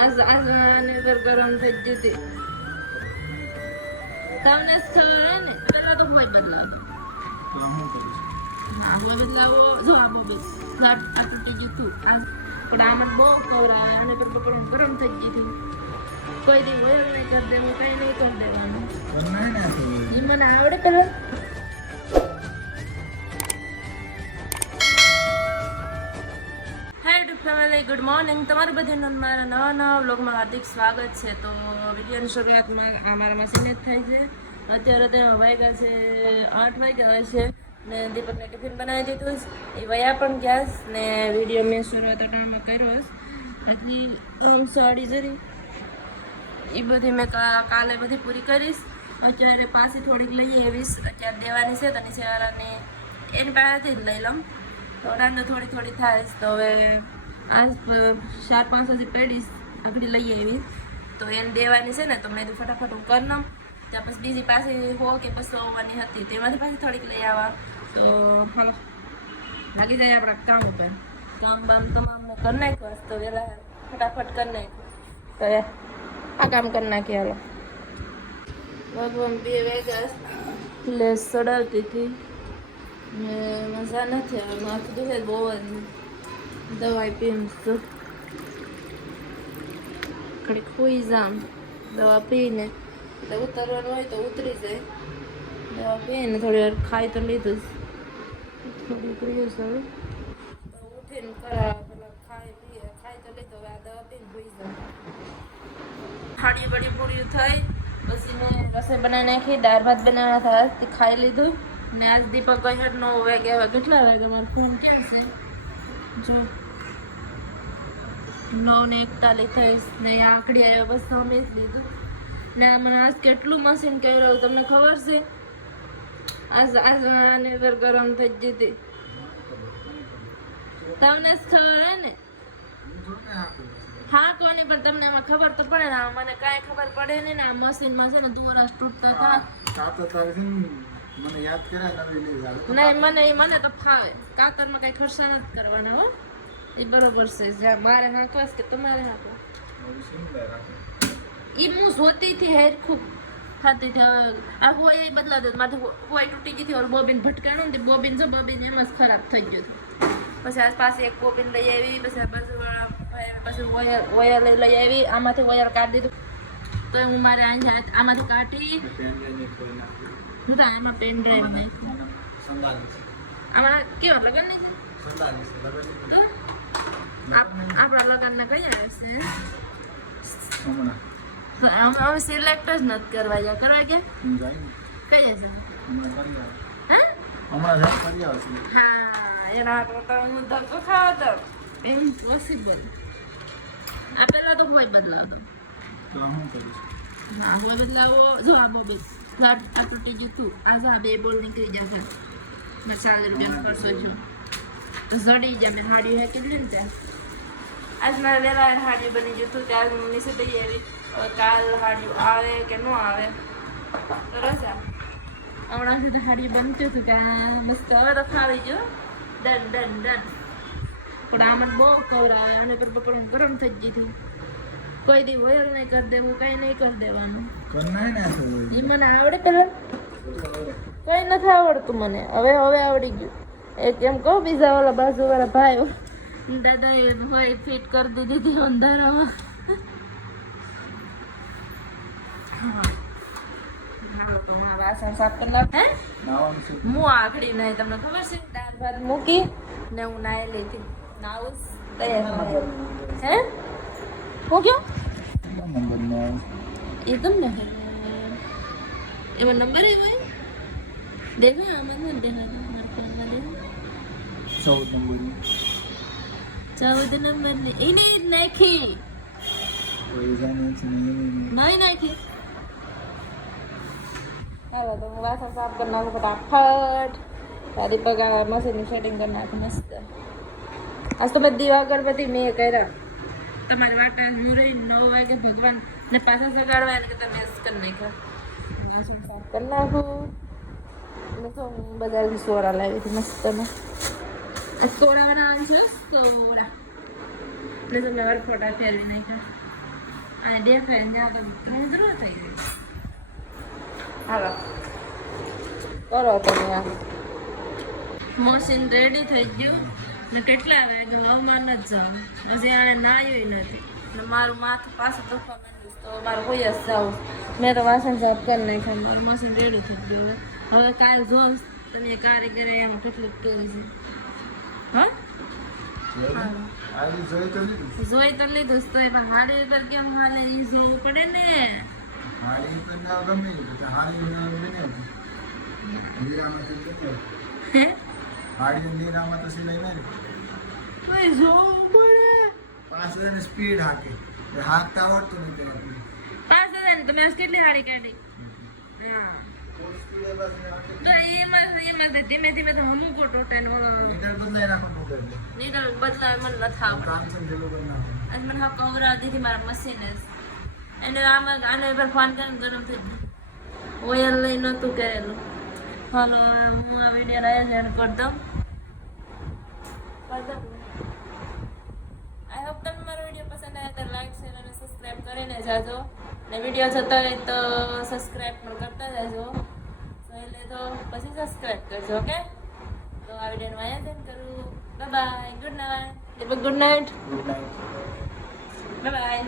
આને પર ગરમ થઈ જતી તમને ખબર હે ને પેલા તો હોય બદલાવ હા હોય બદલાવો જો આ બોબી નટ આ તૂટી ગયું તું આ પણ આમાં બહુ કવરા અને પર ગરમ થઈ ગયું કોઈ દી હોય નહીં કરી દેવું કઈ નહીં કરી દેવાનું એ મને આવડે પેલા ફેમિલી ગુડ મોર્નિંગ તમારું બધાનું મારા નવા વ્લોગમાં હાર્દિક સ્વાગત છે. તો વિડીયોની શરૂઆતમાં અમારા મશીન જ થાય છે. અત્યારે તો વાગ્યા છે 8 વાગ્યા હોય છે ને દીપકને ટિફિન બનાવી દીધું એ વયા પણ ગેસ ને વિડીયો મેં શરૂઆત ટાઈમમાં કર્યો હજી સાડી જરી એ બધી મેં કાલે બધી પૂરી કરીશ. અત્યારે પાછી થોડીક લઈ આવીશ અત્યારે દેવાની છે તો નીચેવાળાને એની પાસેથી જ લઈ લઉં થોડાને થોડી થાય તો હવે આજ 4-5 હજી પેડીશ આગળ લઈ આવી તો એને દેવાની છે ને તો મેં ફટાફટ હું કરી નામ ત્યાં પછી બીજી પાસે હો કે પછી હોવાની હતી તેમાંથી પાછી થોડીક લઈ આવવા તો હાલો લાગી જાય આપણા કામ ઉપર કામ બામ તમામ કરી નાખ્યું તો વહેલા ફટાફટ કરી નાખ્યું તો આ કામ કરી નાખીએ. હાલો ભગવાન 2 વાગ્યા એટલે સડાવતી હતી ને મજા નથી આવે માથું દુખે બહુ જ દવાઈ પીને તો ઘડીક ખોઈ જામ દવા પીને એટલે ઉતરવાનું હોય તો ઉતરી જાય દવા પીને થોડી વાર ખાઈ તો લીધું જ થોડી ઉતર્યું છે હવે તો ઉઠીને કરા પેલા ખાઈ તો લીધું હવે આ દવા પીને ખોઈ જામ ખાડી બડી પૂરી થઈ પછી મેં રસોઈ બનાવી નાખી દાળ ભાત બનાવ્યા હતા તે ખાઈ લીધું ને આજ દીપક ગઈ 9 વાગે હવે કેટલા વાગે મારો ફોન કેમ છે જો 9:41 થઈશ ને આંકડી આવ્યો બસ સમજી જ લીધું ને મને આજ કેટલું મશીન કર્યું તમને ખબર છે આને પર ગરમ થઈ જતી તમને ખબર હે ને હા કોની પણ તમને એમાં ખબર તો પડે ને મને કાંઈ ખબર પડે નહીં ને આ મશીનમાં છે ને દોરસ તૂટતા થાય મને યાદ કરાય નહીં મને તો ફાવે કાતરમાં કઈ ખર્ચા નથી કરવાના હો એ બરોબર છે જ્યાં મારે હાંકવાસ કે તમારે હાંકવા એ હું જોતી હતી હેર ખૂબ થતી હતી આ હોય એ બદલા દે માથે હોય તૂટી ગઈ હતી ઓર બોબીન ભટકાણું ને બોબીન જો બોબીન એમ જ ખરાબ થઈ ગયું હતું પછી આસ પાસે એક બોબીન લઈ આવી પછી પછી વયર લઈ આવી આમાંથી વયર કાઢી દીધું તો હું મારે આમાંથી કાઢી હું તો આમાં પેન ડ્રાઈવ નાખ્યું આમાં કેવા લગન નહીં છે તો આપણા લગનને કઈ આવે છે અમે સિલેક્ટ જ નથી કરવા ગયા કરવા ગયા કઈ હશે હા એના તો હું ધક્કો ખાવા તો ઇમ્પોસિબલ આ પેલા તો હોય બદલાવતો હા હોય બદલાવો જો આ બહુ આ તૂટી ગયું તું આ 2 બોલ નીકળી જશે મેં 40 રૂપિયાનો કરશો છું તો જડી જાય મેં હાડીઓ હેકેલી ને ત્યાં આજ મારે વહેલા હાડીઓ બની ગયું હતું ત્યારે મમ્મી સે દઈ આવી કાલ હાડીઓ આવે કે ન આવે તો રજા હમણાં સુધી હાડીઓ બનતું હતું કે મસ્ત હવે તો ખાવી ગયો ડન પણ આમાં બહુ કવરા અને પર ગરમ થઈ ગઈ હતી કોઈ દી વયર નહીં કરી દેવું કઈ નહીં કરી દેવાનું એ મને આવડે પેલા કઈ નથી આવડતું મને હવે આવડી ગયું એક એમ કહું બીજા વાળા બાજુ વાળા ભાઈ દાદા એ હોય ફિટ કરી દીધી હતી અંધારામાં તો હું વાસણ સાફ કરી નાખ હું આખડી નહીં તમને ખબર છે દાળ ભાત મૂકી ને હું નાઈ લીધી નાવું તૈયાર હે હું ક્યાં ये तुम ना है ये वो नंबर है भाई देखो आमन ने देखा हमारे फोन में देखो 14 नंबर ने इन्हें नहीं नहीं हेलो तो वासण साफ करना है फटाफट शादी पका मशीन सेटिंग करना है मस्त आज तो मैं दीवा गणपति में कह તમારી વાટા હું રહી 9 વાગે ભગવાન ને પાછા સગાડવા એને કે મેસ કરી નાખ્યા વાસણ સાફ કરી નાખું એટલે તો હું બજારથી સોરા લાવી હતી મસ્ત સોરા બનાવવાનું છે સોરા એટલે તો મેં ફોટા ફેરવી નાખ્યા આ દેખાય ત્યાં તો ધ્રુવ થઈ ગઈ. હાલો કરો તમે આ મશીન રેડી થઈ ગયું ને કેટલા વાગે હવામાન જ જાવ હજી આને નાયું નથી ને મારું માથું પાછું દુખવા માંડ્યું તો મારું કોઈ જ જાવું મેં તો વાસણ સાફ કરી નાખ્યા મારું મશીન રેડી થઈ ગયું હવે કાલ જોઉં તમે કારીગરે એમાં કેટલું કેવું છે હા આવી જોઈ તો લીધું. જોઈ તો લીધું તો પણ હાડી ઉપર કેમ હાલે એ જોવું પડે ને હાડી તો ના ગમે તે હાડી ના બને લીરામાંથી કેટલો હે હાડી લીરામાં તો સિલાઈ મારી કોઈ જોવું પડે પાછળ સ્પીડ હાકે એ હાકતા આવડતું નથી આપણને. 5000 તમે આજ કેટલી હાડી કાઢી હા ફૂલ સ્પીડે બસ હાકે તો એમાં તો ધીમે ધીમે તો હમું કો ટોટે મીટર બદલાઈ નાખો મોબાઈલ નીકળ બદલાવે મને નથી આવડતું કામ સમજેલું કરી નાખો. આજ મને હા કવરા દીધી મારા મશીને એને આમાં આને પર ફોન કરીને ગરમ થઈ ગયું ઓઇલ લઈ નહોતું કરેલું હાલો હું આ વિડીયો રહ્યા છે એને કરી દઉં આઈ હોપ તમને મારો વિડીયો પસંદ આવે તો લાઈક શેર અને સબસ્ક્રાઈબ કરીને જાજો ને વિડીયો જતો હોય તો સબસ્ક્રાઈબ પણ કરતા જાજો એટલે તો પછી સબસ્ક્રાઈબ કરજો ઓકે તો આ વિડીયોનું આયોજન કરું bye bye good night good good night night. Bye bye